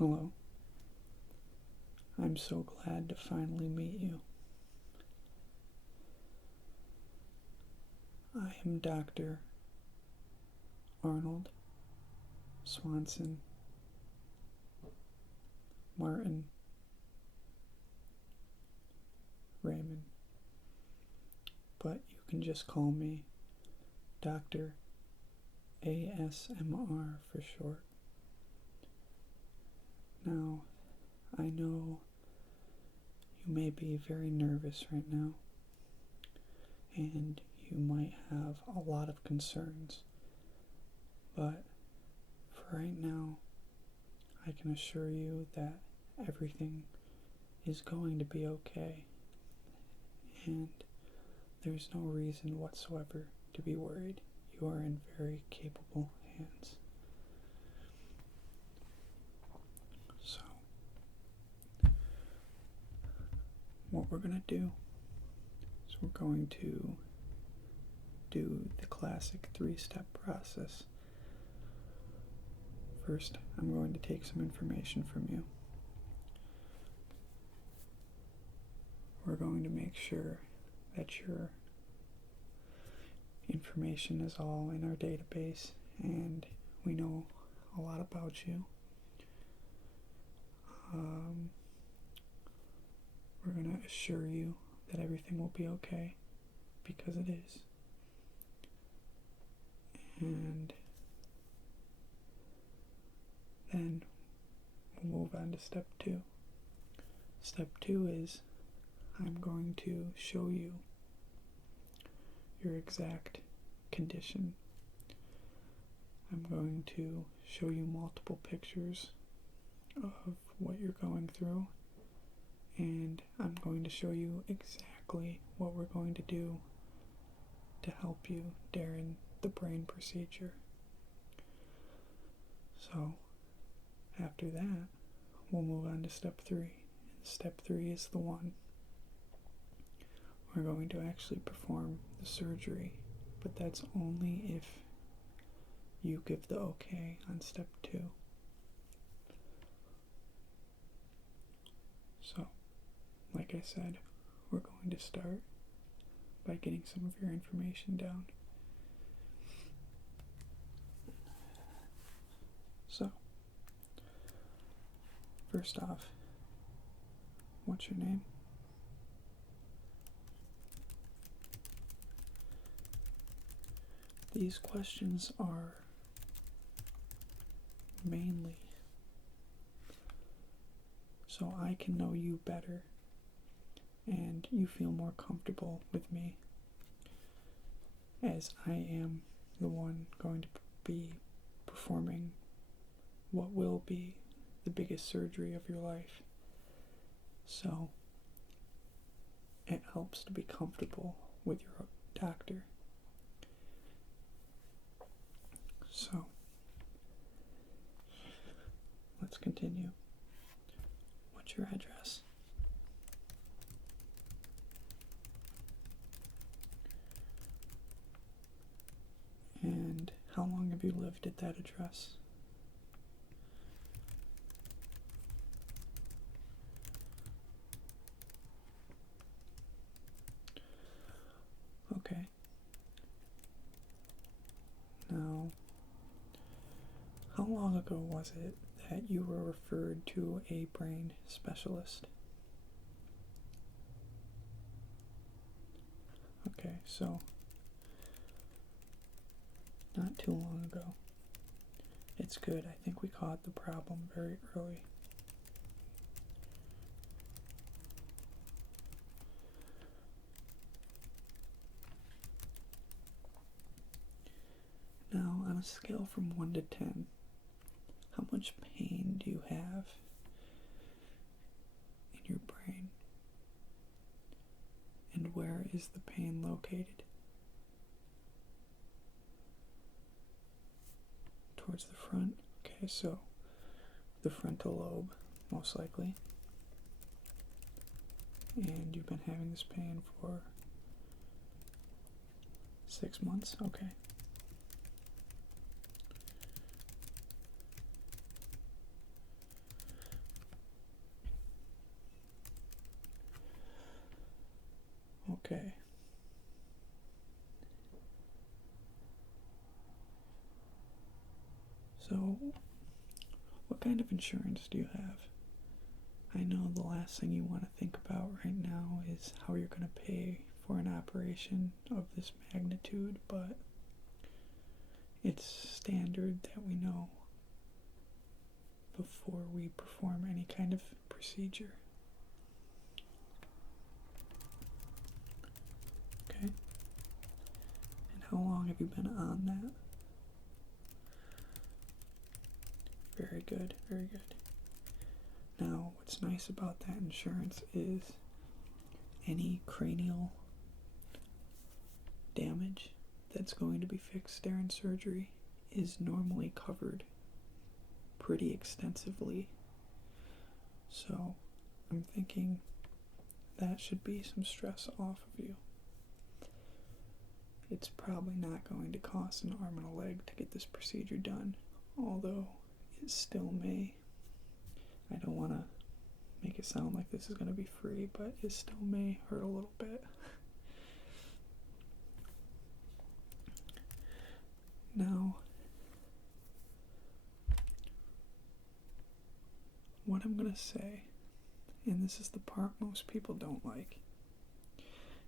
Hello. I'm so glad to finally meet you. I am Dr. Arnold Swanson Martin Raymond, but you can just call me Dr. ASMR for short. Now, I know you may be very nervous right now, and you might have a lot of concerns, but for right now, I can assure you that everything is going to be okay, and there's no reason whatsoever to be worried. You are in very capable hands. So, what we're going to do is we're going to do the classic 3-step process. First, I'm going to take some information from you. We're going to make sure that your information is all in our database and we know a lot about you. We're going to assure you that everything will be okay, because it is. And then we'll move on to step 2. Step 2 is I'm going to show you your exact condition. I'm going to show you multiple pictures of what you're going through, and I'm going to show you exactly what we're going to do to help you during the brain procedure. So, after that, we'll move on to step 3. And step 3 is the one. We're going to actually perform the surgery, but that's only if you give the okay on step 2. So, like I said, we're going to start by getting some of your information down. So, first off, what's your name? These questions are mainly so I can know you better and you feel more comfortable with me, as I am the one going to be performing what will be the biggest surgery of your life. So it helps to be comfortable with your doctor. So let's continue. What's your address? And how long have you lived at that address? Okay. Now, how long ago was it that you were referred to a brain specialist? Okay, so not too long ago. It's good. I think we caught the problem very early. Now, on a scale from 1 to 10, how much pain do you have in your brain? And where is the pain located? Towards the front? Okay, so the frontal lobe, most likely. And you've been having this pain for 6 months? Okay. So, what kind of insurance do you have? I know the last thing you want to think about right now is how you're going to pay for an operation of this magnitude, but it's standard that we know before we perform any kind of procedure. Okay? And how long have you been on that? Very good, very good. Now, what's nice about that insurance is any cranial damage that's going to be fixed during surgery is normally covered pretty extensively. So, I'm thinking that should be some stress off of you. It's probably not going to cost an arm and a leg to get this procedure done, although it still may. I don't want to make it sound like this is going to be free, but it still may hurt a little bit. Now, what I'm going to say, and this is the part most people don't like,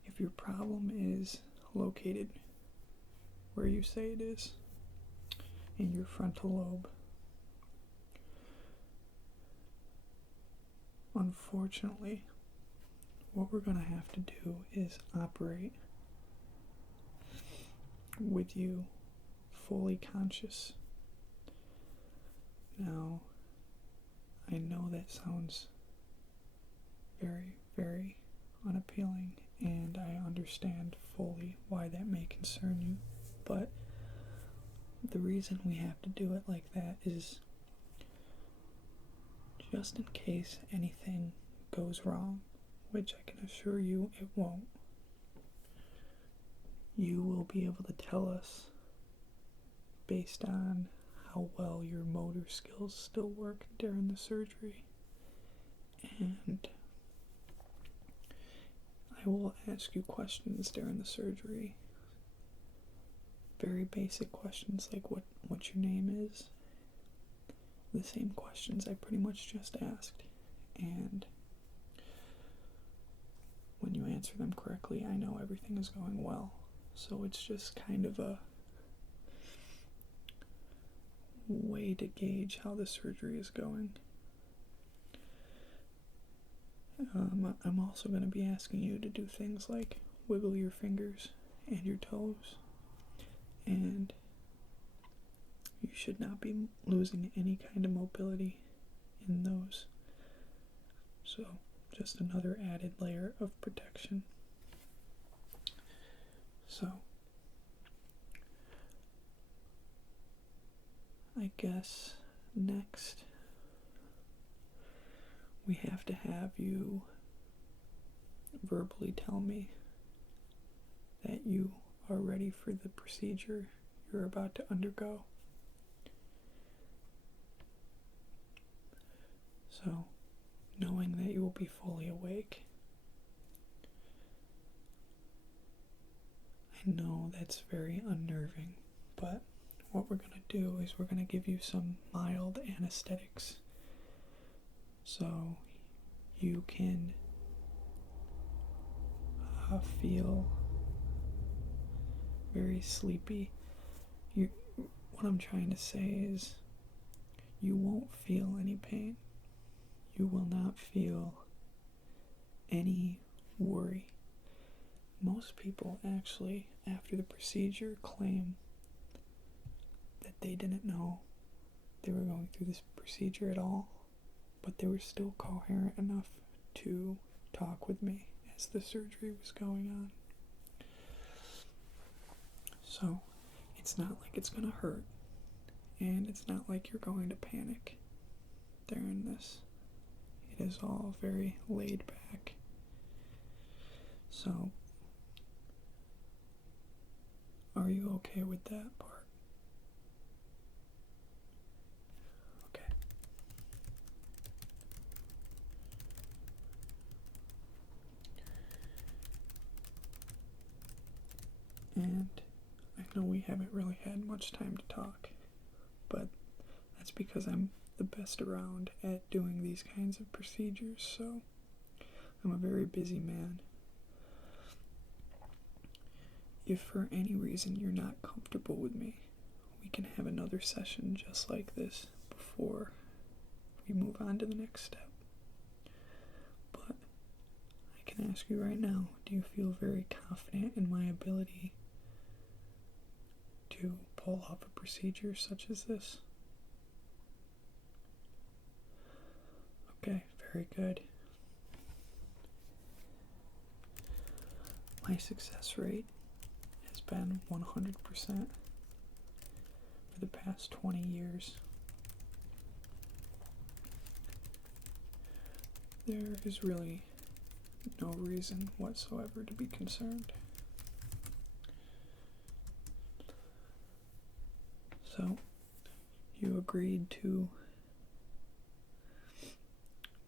if your problem is located where you say it is, in your frontal lobe, unfortunately, what we're going to have to do is operate with you fully conscious. Now, I know that sounds very, very unappealing, and I understand fully why that may concern you, but the reason we have to do it like that is just in case anything goes wrong, which I can assure you it won't. You will be able to tell us based on how well your motor skills still work during the surgery. And I will ask you questions during the surgery. Very basic questions like what your name is. The same questions I pretty much just asked. And when you answer them correctly, I know everything is going well. So it's just kind of a way to gauge how the surgery is going. I'm also going to be asking you to do things like wiggle your fingers and your toes, and you should not be losing any kind of mobility in those. So, just another added layer of protection. So, I guess next we have to have you verbally tell me that you are ready for the procedure you're about to undergo. So, knowing that you will be fully awake, I know that's very unnerving, but what we're going to do is we're going to give you some mild anesthetics so you can feel very sleepy. What I'm trying to say is you won't feel any pain. You will not feel any worry. Most people actually, after the procedure, claim that they didn't know they were going through this procedure at all, but they were still coherent enough to talk with me as the surgery was going on. So, it's not like it's going to hurt, and it's not like you're going to panic during this. It is all very laid back. So, are you okay with that part? Okay. And I know we haven't really had much time to talk, but That's because I'm the best around at doing these kinds of procedures, so I'm a very busy man. If for any reason you're not comfortable with me, we can have another session just like this before we move on to the next step. But I can ask you right now, do you feel very confident in my ability to pull off a procedure such as this? Okay, very good. My success rate has been 100% for the past 20 years. There is really no reason whatsoever to be concerned. So, you agreed to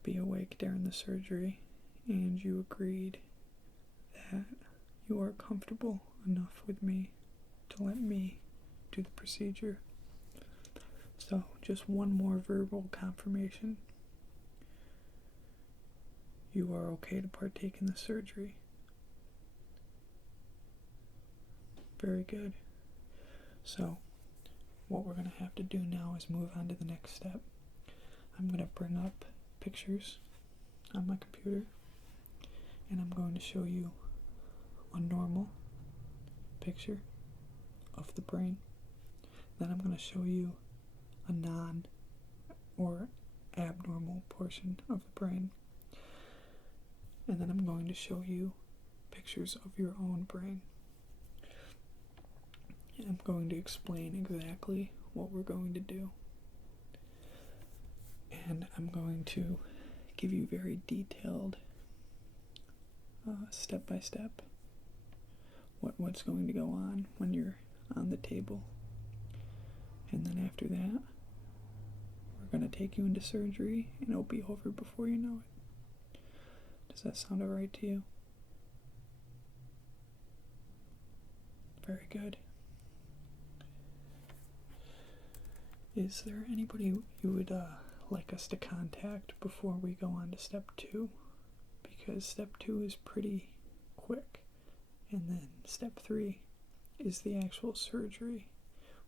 be awake during the surgery, and you agreed that you are comfortable enough with me to let me do the procedure. So, just one more verbal confirmation. You are okay to partake in the surgery. Very good. So, what we're going to have to do now is move on to the next step. I'm going to bring up pictures on my computer, and I'm going to show you a normal picture of the brain. Then I'm going to show you a non or abnormal portion of the brain. And then I'm going to show you pictures of your own brain. And I'm going to explain exactly what we're going to do. And I'm going to give you very detailed, step-by-step, what's going to go on when you're on the table. And then after that, we're going to take you into surgery, and it'll be over before you know it. Does that sound alright to you? Very good. Is there anybody you would like us to contact before we go on to step 2? Because step 2 is pretty quick, and then step 3 is the actual surgery.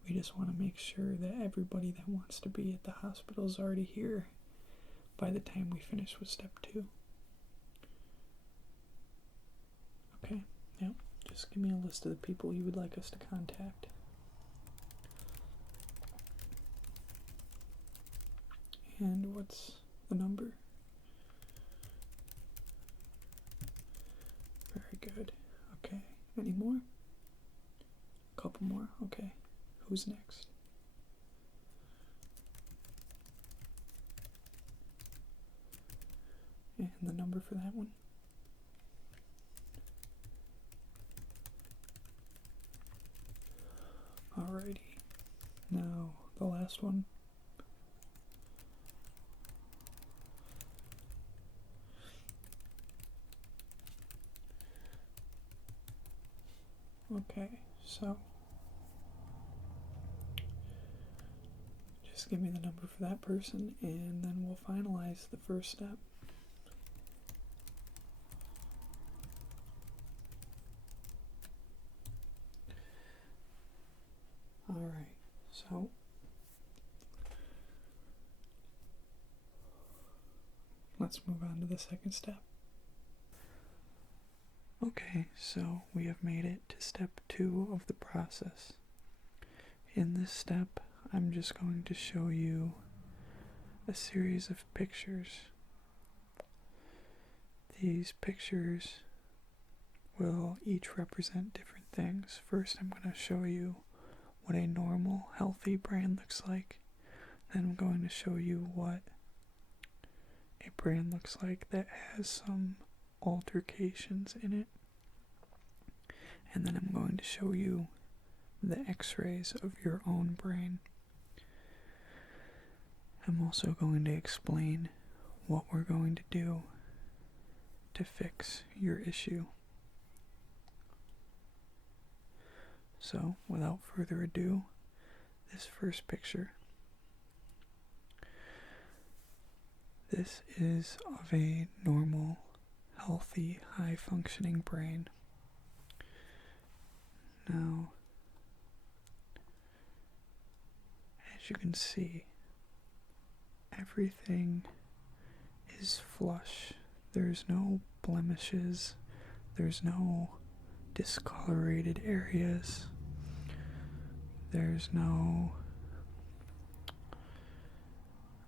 We just want to make sure that everybody that wants to be at the hospital is already here by the time we finish with step 2. Okay, yeah, just give me a list of the people you would like us to contact. And what's the number? Very good. Okay, any more? A couple more? Okay, who's next? And the number for that one? Alrighty. Now, the last one. Okay, so just give me the number for that person, and then we'll finalize the first step. Alright, so let's move on to the second step. Okay, so we have made it to step 2 of the process. In this step, I'm just going to show you a series of pictures. These pictures will each represent different things. First, I'm going to show you what a normal, healthy brain looks like. Then I'm going to show you what a brain looks like that has some altercations in it. And then I'm going to show you the x-rays of your own brain. I'm also going to explain what we're going to do to fix your issue. So, without further ado, this first picture. This is of a normal, healthy, high-functioning brain. Now, as you can see, everything is flush. There's no blemishes. There's no discolorated areas. There's no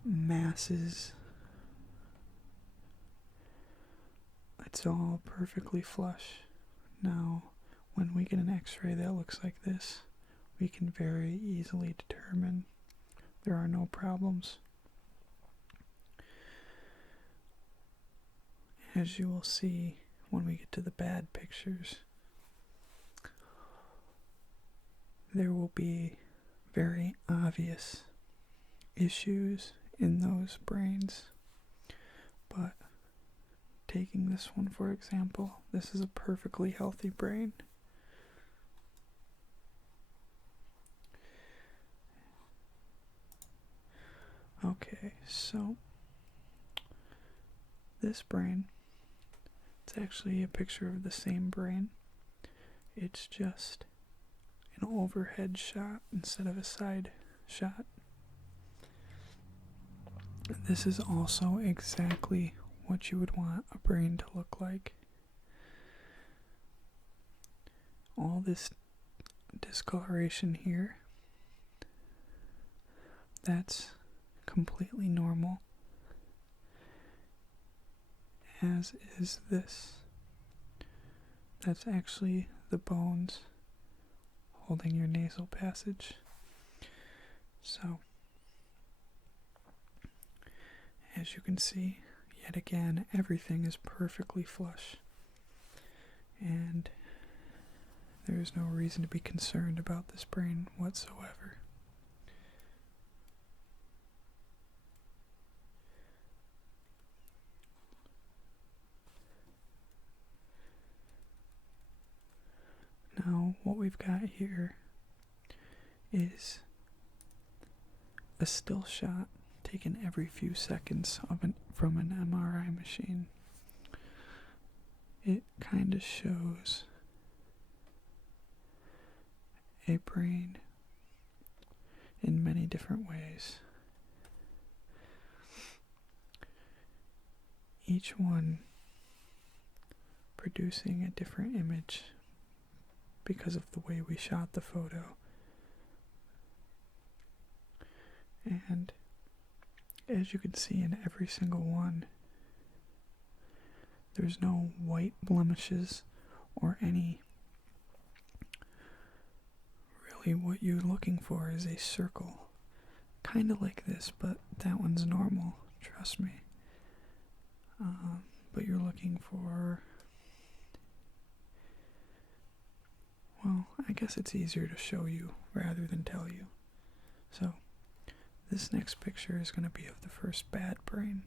masses. It's all perfectly flush. Now, when we get an x-ray that looks like this, we can very easily determine there are no problems. As you will see when we get to the bad pictures, there will be very obvious issues in those brains. But taking this one for example, this is a perfectly healthy brain. Okay, so this brain, it's actually a picture of the same brain. It's just an overhead shot instead of a side shot. This is also exactly what you would want a brain to look like. All this discoloration here, that's completely normal, as is this. That's actually the bones holding your nasal passage. So, as you can see, yet again, everything is perfectly flush, and there is no reason to be concerned about this brain whatsoever. Now, what we've got here is a still shot taken every few seconds from an MRI machine. It kind of shows a brain in many different ways. Each one producing a different image because of the way we shot the photo. And as you can see in every single one, there's no white blemishes or any. Really what you're looking for is a circle. Kind of like this, but that one's normal, trust me. But you're looking for, well, I guess it's easier to show you rather than tell you. So, this next picture is going to be of the first bad brain.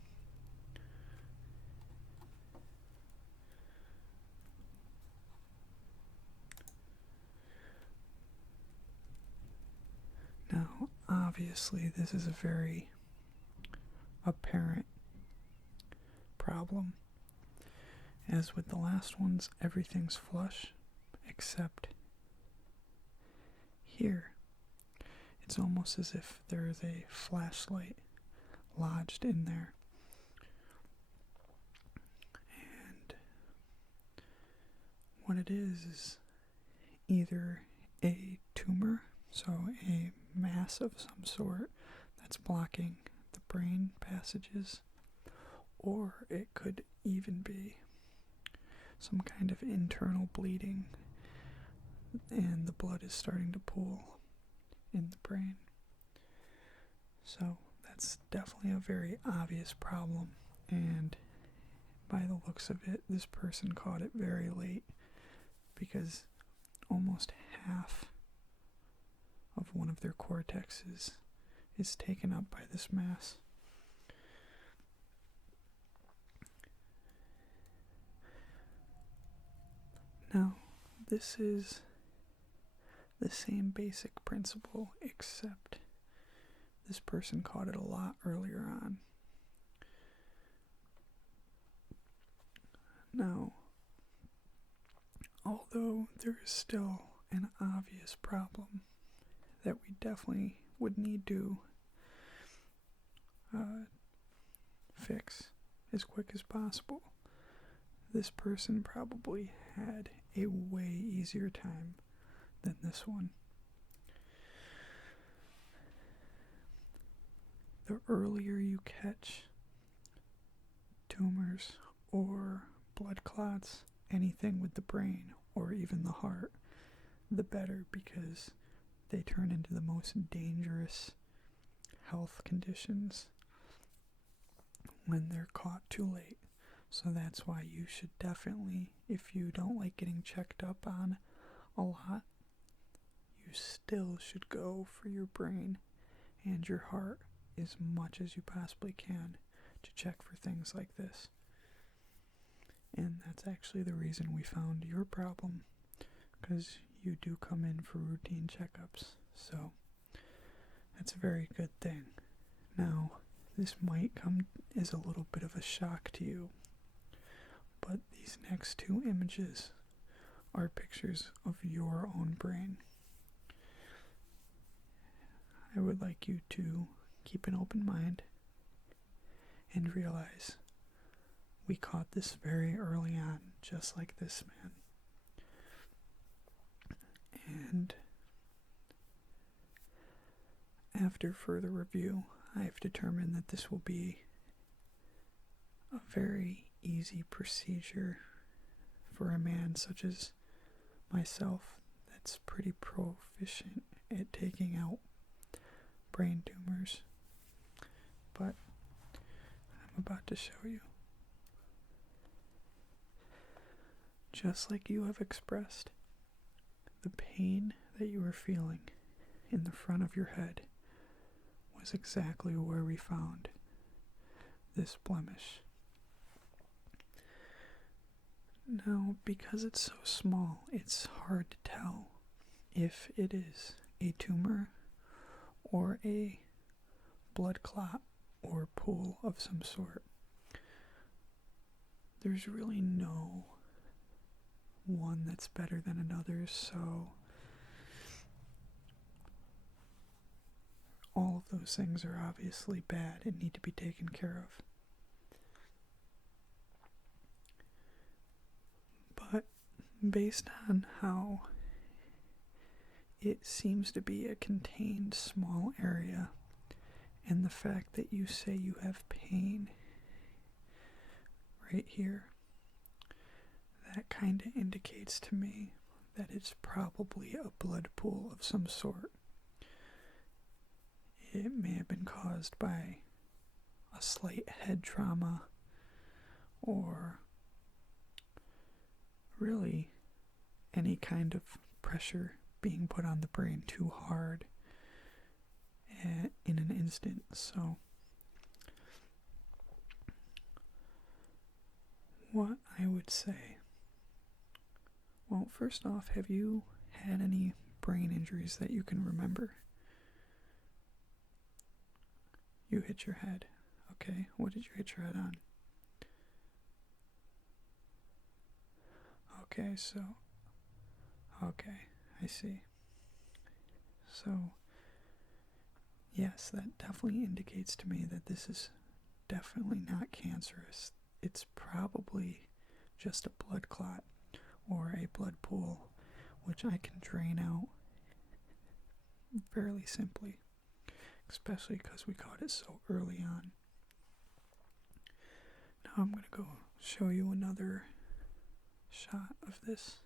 Now, obviously, this is a very apparent problem. As with the last ones, everything's flush, except here. It's almost as if there's a flashlight lodged in there. And what it is either a tumor, so a mass of some sort that's blocking the brain passages, or it could even be some kind of internal bleeding and the blood is starting to pool in the brain. So that's definitely a very obvious problem, and by the looks of it, this person caught it very late, because almost half of one of their cortexes is taken up by this mass. Now, this is the same basic principle, except this person caught it a lot earlier on. Now, although there is still an obvious problem that we definitely would need to fix as quick as possible, this person probably had a way easier time than this one. The earlier you catch tumors or blood clots, anything with the brain or even the heart, the better, because they turn into the most dangerous health conditions when they're caught too late. So that's why you should definitely, if you don't like getting checked up on a lot, you still should go for your brain and your heart as much as you possibly can to check for things like this. And that's actually the reason we found your problem, because you do come in for routine checkups. So that's a very good thing. Now, this might come as a little bit of a shock to you, but these next two images are pictures of your own brain. I would like you to keep an open mind and realize we caught this very early on, just like this man. And after further review, I have determined that this will be a very easy procedure for a man such as myself that's pretty proficient at taking out brain tumors. But I'm about to show you. Just like you have expressed, the pain that you were feeling in the front of your head was exactly where we found this blemish. Now, because it's so small, it's hard to tell if it is a tumor or a blood clot or pool of some sort. There's really no one that's better than another, so all of those things are obviously bad and need to be taken care of. But based on how it seems to be a contained small area, and the fact that you say you have pain right here, that kind of indicates to me that it's probably a blood pool of some sort. It may have been caused by a slight head trauma, or really any kind of pressure being put on the brain too hard in an instant. So what I would say, well, first off, have you had any brain injuries that you can remember? You hit your head. Okay, what did you hit your head on? Okay, I see. So, yes, that definitely indicates to me that this is definitely not cancerous. It's probably just a blood clot or a blood pool, which I can drain out fairly simply, especially because we caught it so early on. Now I'm going to go show you another shot of this.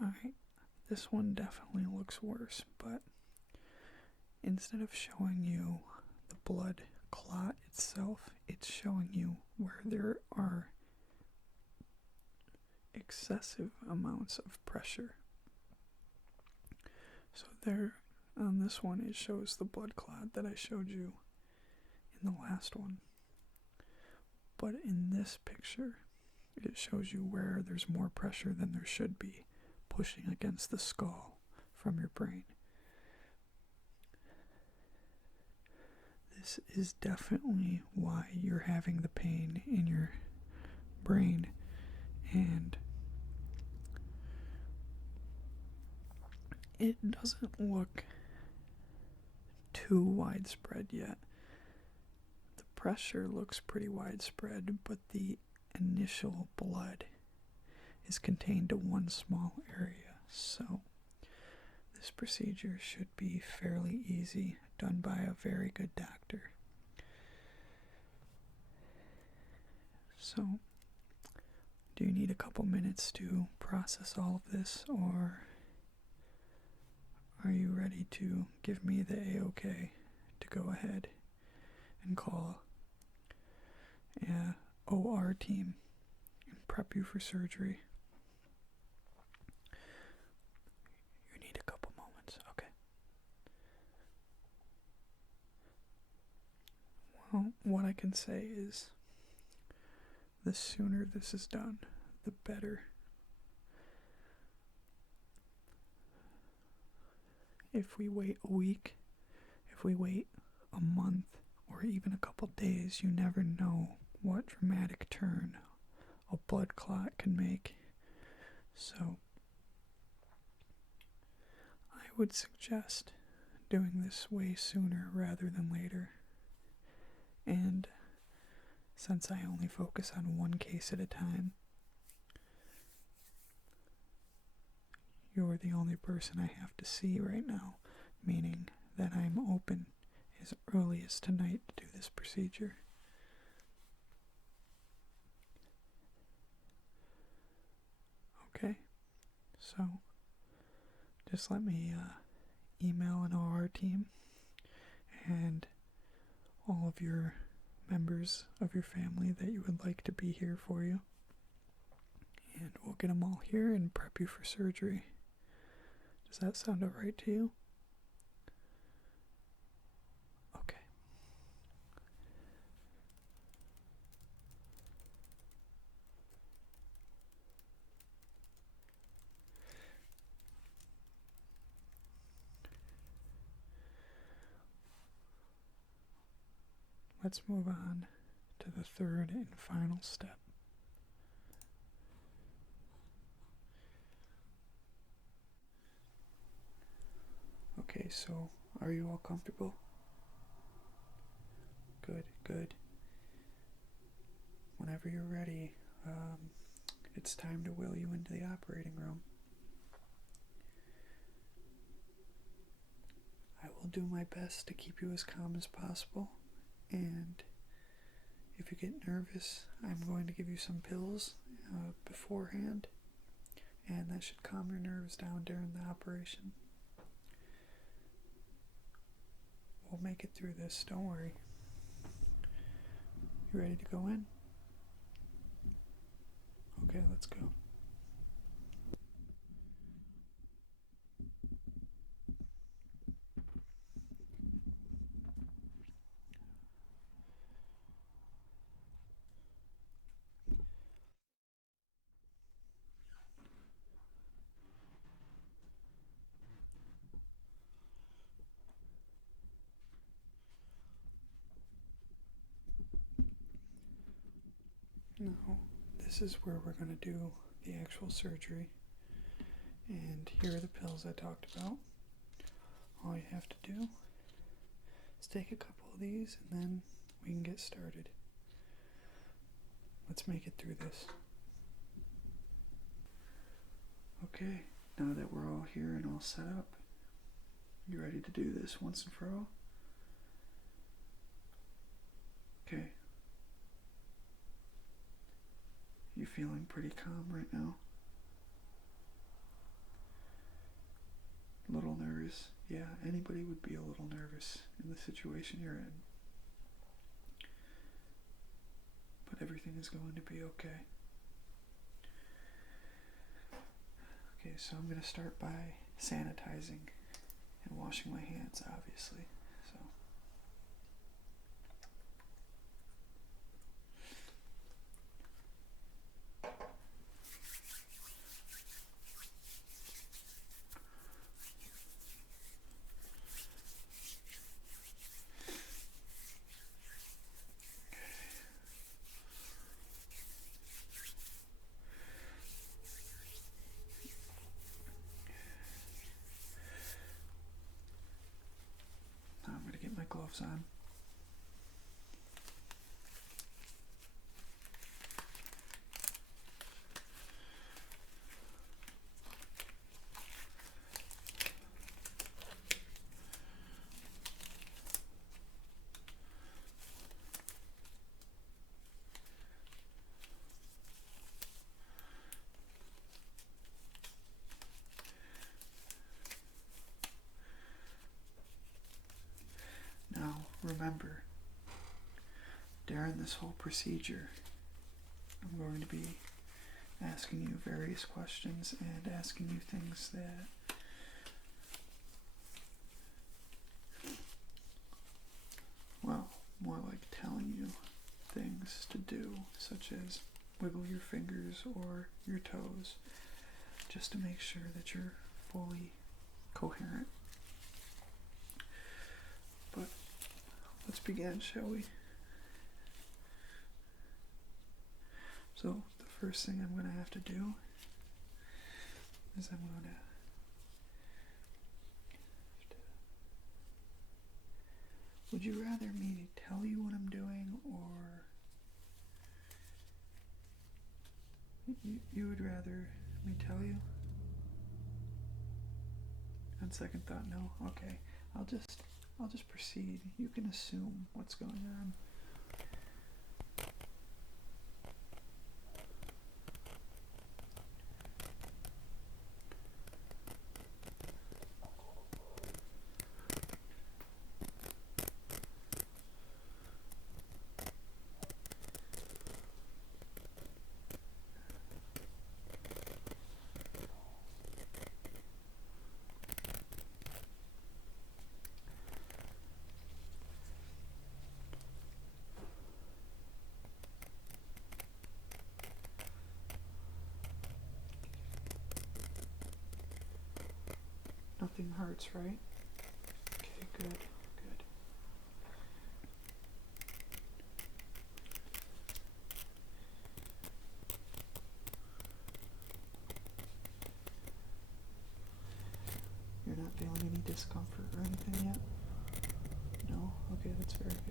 Alright, this one definitely looks worse, but instead of showing you the blood clot itself, it's showing you where there are excessive amounts of pressure. So there, on this one, it shows the blood clot that I showed you in the last one. But in this picture, it shows you where there's more pressure than there should be, pushing against the skull from your brain. This is definitely why you're having the pain in your brain, and it doesn't look too widespread yet. The pressure looks pretty widespread, but the initial blood is contained to one small area, so this procedure should be fairly easy, done by a very good doctor. So, do you need a couple minutes to process all of this, or are you ready to give me the A-OK to go ahead and call a OR team and prep you for surgery? You need a couple moments, okay. Well, what I can say is the sooner this is done, the better. If we wait a week, if we wait a month, or even a couple days, you never know what dramatic turn a blood clot can make. So, I would suggest doing this way sooner rather than later. And since I only focus on one case at a time, you're the only person I have to see right now, meaning that I'm open as early as tonight to do this procedure. Okay, so just let me email an OR team and all of your members of your family that you would like to be here for you, and we'll get them all here and prep you for surgery. Does that sound alright to you? Okay. Let's move on to the third and final step. Okay, so are you all comfortable? Good, good. Whenever you're ready, it's time to wheel you into the operating room. I will do my best to keep you as calm as possible, and if you get nervous, I'm going to give you some pills beforehand, and that should calm your nerves down during the operation. We'll make it through this, don't worry. You ready to go in? Okay, let's go. Now, this is where we're going to do the actual surgery. And here are the pills I talked about. All you have to do is take a couple of these and then we can get started. Let's make it through this. Okay, now that we're all here and all set up, you ready to do this once and for all? Okay. You feeling pretty calm right now? A little nervous? Yeah, anybody would be a little nervous in the situation you're in. But everything is going to be okay. Okay, so I'm going to start by sanitizing and washing my hands, obviously. So, gloves on. Now, remember, during this whole procedure, I'm going to be asking you various questions and asking you things that well, more like telling you things to do, such as wiggle your fingers or your toes, just to make sure that you're fully coherent. But let's begin, shall we? So the first thing I'm going to have to do is I'm going to would you rather me tell you what I'm doing, or you would rather me tell you? On second thought, no. Okay, I'll just proceed. You can assume what's going on. Nothing hurts, right? Okay, good. You're not feeling any discomfort or anything yet? No? Okay, that's very good.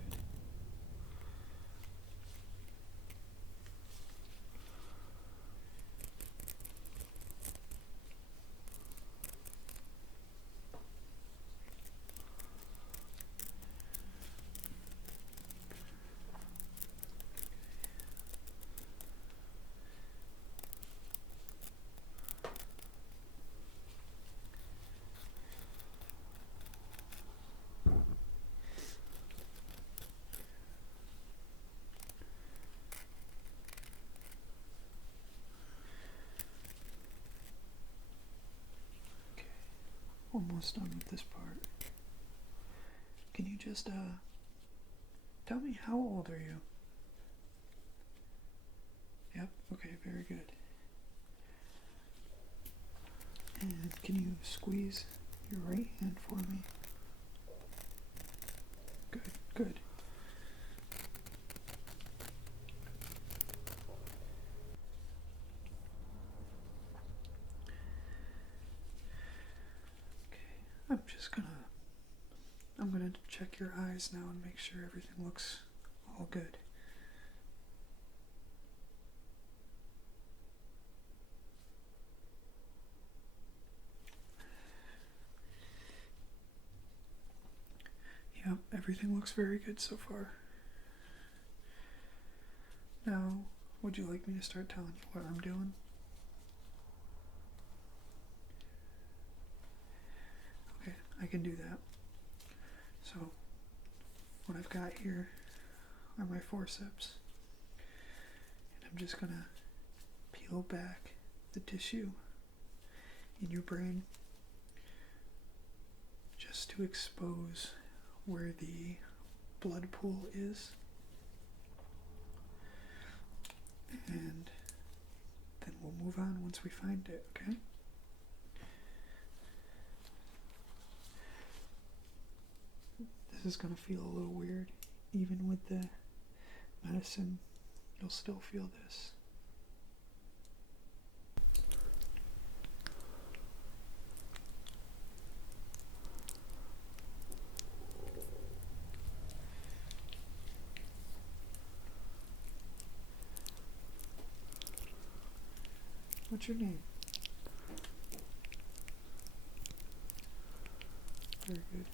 Almost done with this part. Can you just tell me, how old are you? Yep, okay, very good. And can you squeeze your right hand for me? Good. I'm gonna check your eyes now and make sure everything looks all good. Yep, everything looks very good so far. Now, would you like me to start telling you what I'm doing? Okay, I can do that. So, what I've got here are my forceps. And I'm just gonna peel back the tissue in your brain just to expose where the blood pool is. And then we'll move on once we find it, okay? This is gonna feel a little weird. Even with the medicine, you'll still feel this. What's your name? Very good.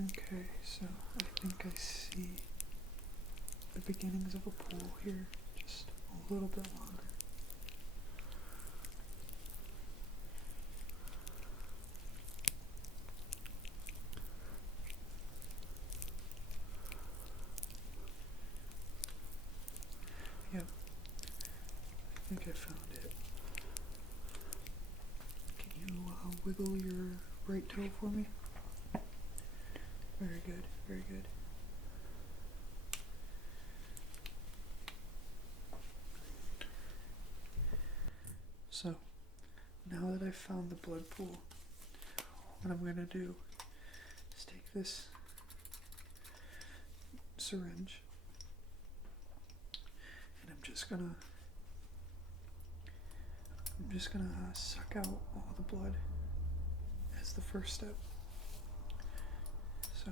Okay, so I think I see the beginnings of a pool here, just a little bit longer. Yep, I think I found it. Can you wiggle your right toe for me? Very good, very good. So, now that I've found the blood pool, what I'm going to do is take this syringe and I'm just gonna suck out all the blood as the first step. So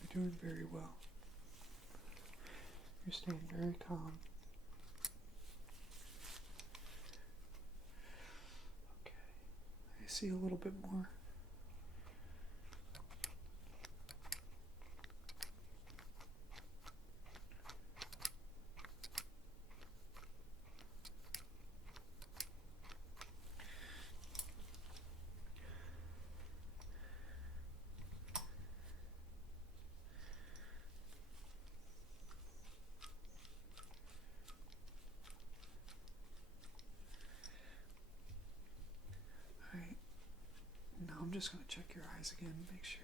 you're doing very well. You're staying very calm. Okay, I see a little bit more. Alright, now I'm just going to check your eyes again, make sure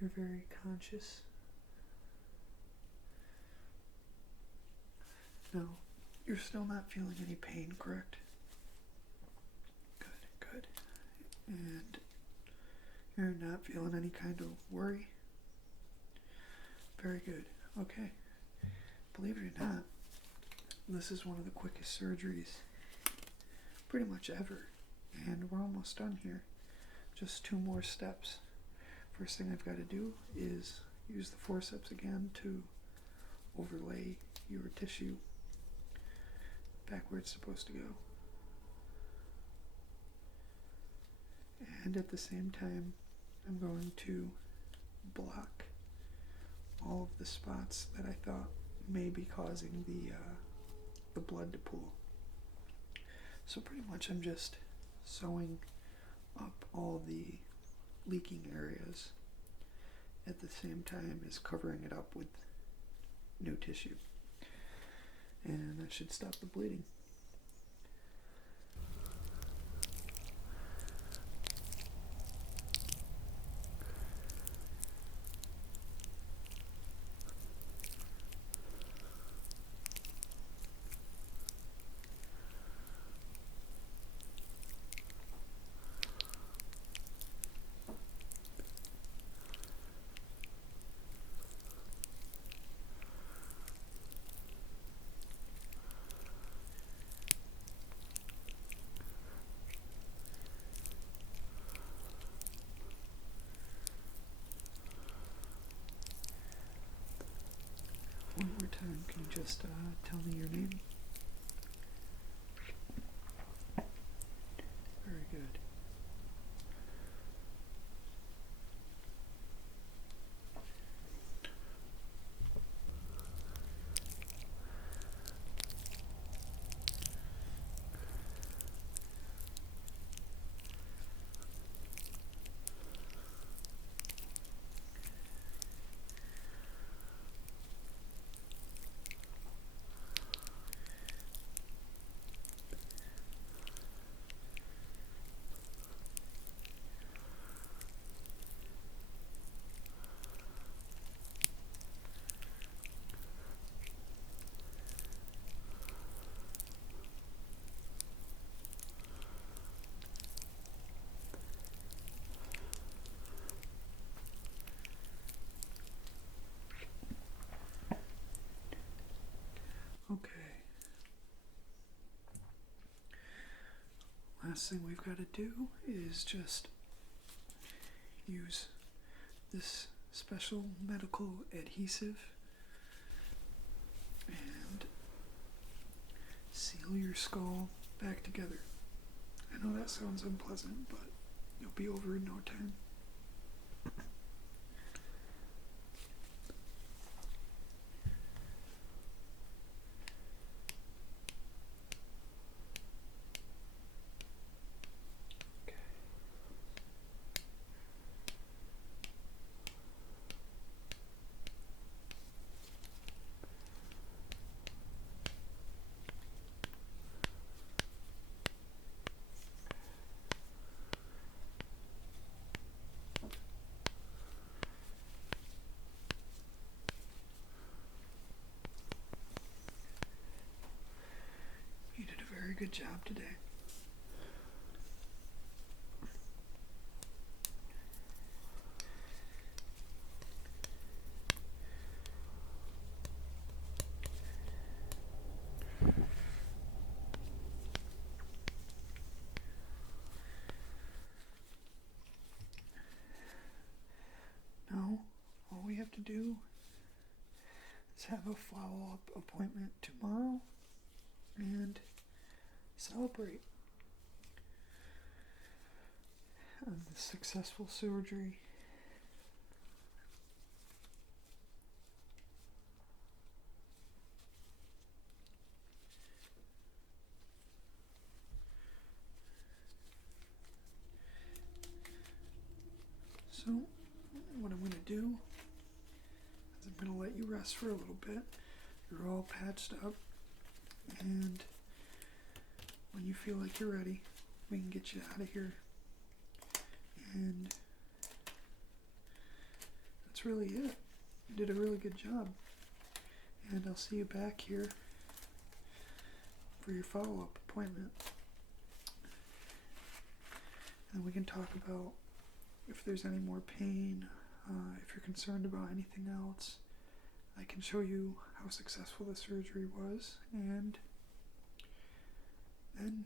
you're very conscious. No, you're still not feeling any pain, correct? Good, good. And you're not feeling any kind of worry? Very good. Okay. Believe it or not, this is one of the quickest surgeries pretty much ever. And we're almost done here. Just 2 more steps. First thing I've got to do is use the forceps again to overlay your tissue back where it's supposed to go. And at the same time, I'm going to block all of the spots that I thought may be causing the blood to pool. So pretty much I'm just sewing up all the leaking areas at the same time as covering it up with new tissue. And that should stop the bleeding. One more time, can you just tell me your name? last thing we've got to do is just use this special medical adhesive and seal your skull back together. I know that sounds unpleasant, but you'll be over in no time. You did a very good job today. Now, all we have to do is have a follow-up appointment tomorrow and celebrate the successful surgery. So, what I'm going to do is I'm going to let you rest for a little bit. You're all patched up, and when you feel like you're ready, we can get you out of here. And that's really it. You did a really good job. And I'll see you back here for your follow-up appointment. And we can talk about if there's any more pain, if you're concerned about anything else. I can show you how successful the surgery was, and then,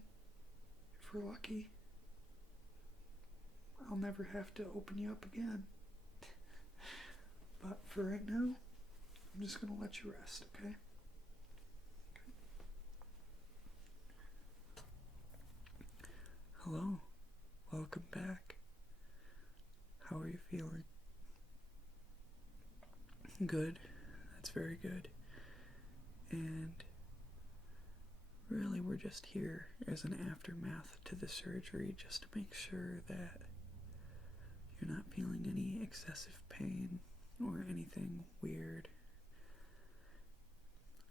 if we're lucky, I'll never have to open you up again. But for right now, I'm just going to let you rest, okay? Hello, welcome back. How are you feeling? Good, that's very good. And really, we're just here as an aftermath to the surgery just to make sure that you're not feeling any excessive pain or anything weird.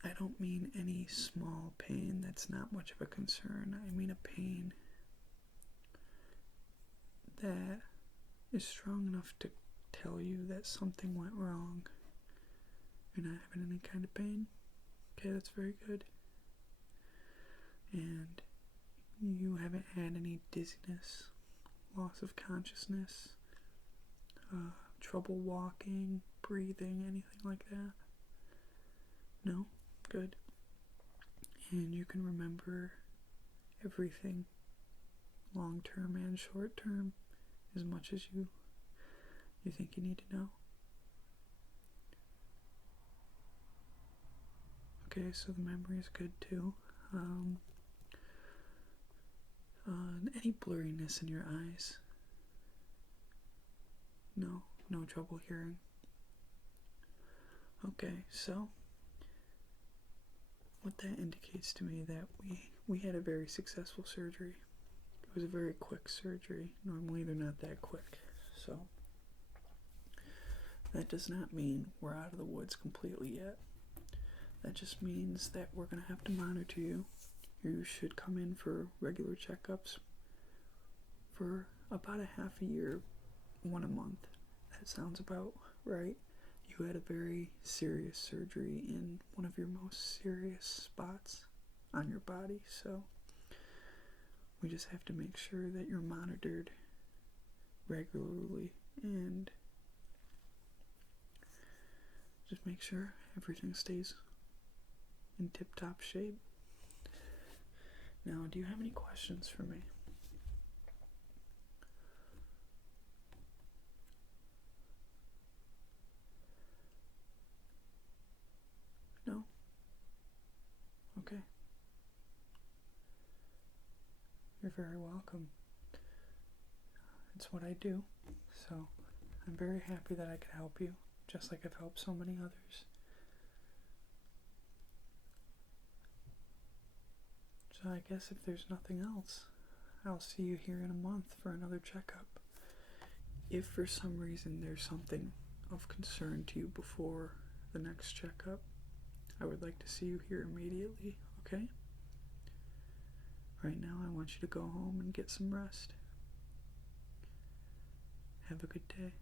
I don't mean any small pain that's not much of a concern. I mean a pain that is strong enough to tell you that something went wrong. You're not having any kind of pain? Okay, that's very good. And you haven't had any dizziness, loss of consciousness, trouble walking, breathing, anything like that? No? Good. And you can remember everything, long term and short term, as much as you think you need to know? Okay, so the memory is good too. Any blurriness in your eyes? No trouble hearing? Okay, so what that indicates to me that we had a very successful surgery. It was a very quick surgery. Normally they're not that quick. So that does not mean we're out of the woods completely yet. That just means that we're going to have to monitor you. You should come in for regular checkups for about a half a year, one a month. That sounds about right. You had a very serious surgery in one of your most serious spots on your body, so we just have to make sure that you're monitored regularly and just make sure everything stays in tip-top shape. Now, do you have any questions for me? You're very welcome. It's what I do, so I'm very happy that I could help you, just like I've helped so many others. So I guess if there's nothing else, I'll see you here in a month for another checkup. If for some reason there's something of concern to you before the next checkup, I would like to see you here immediately, okay? Right now, I want you to go home and get some rest. Have a good day.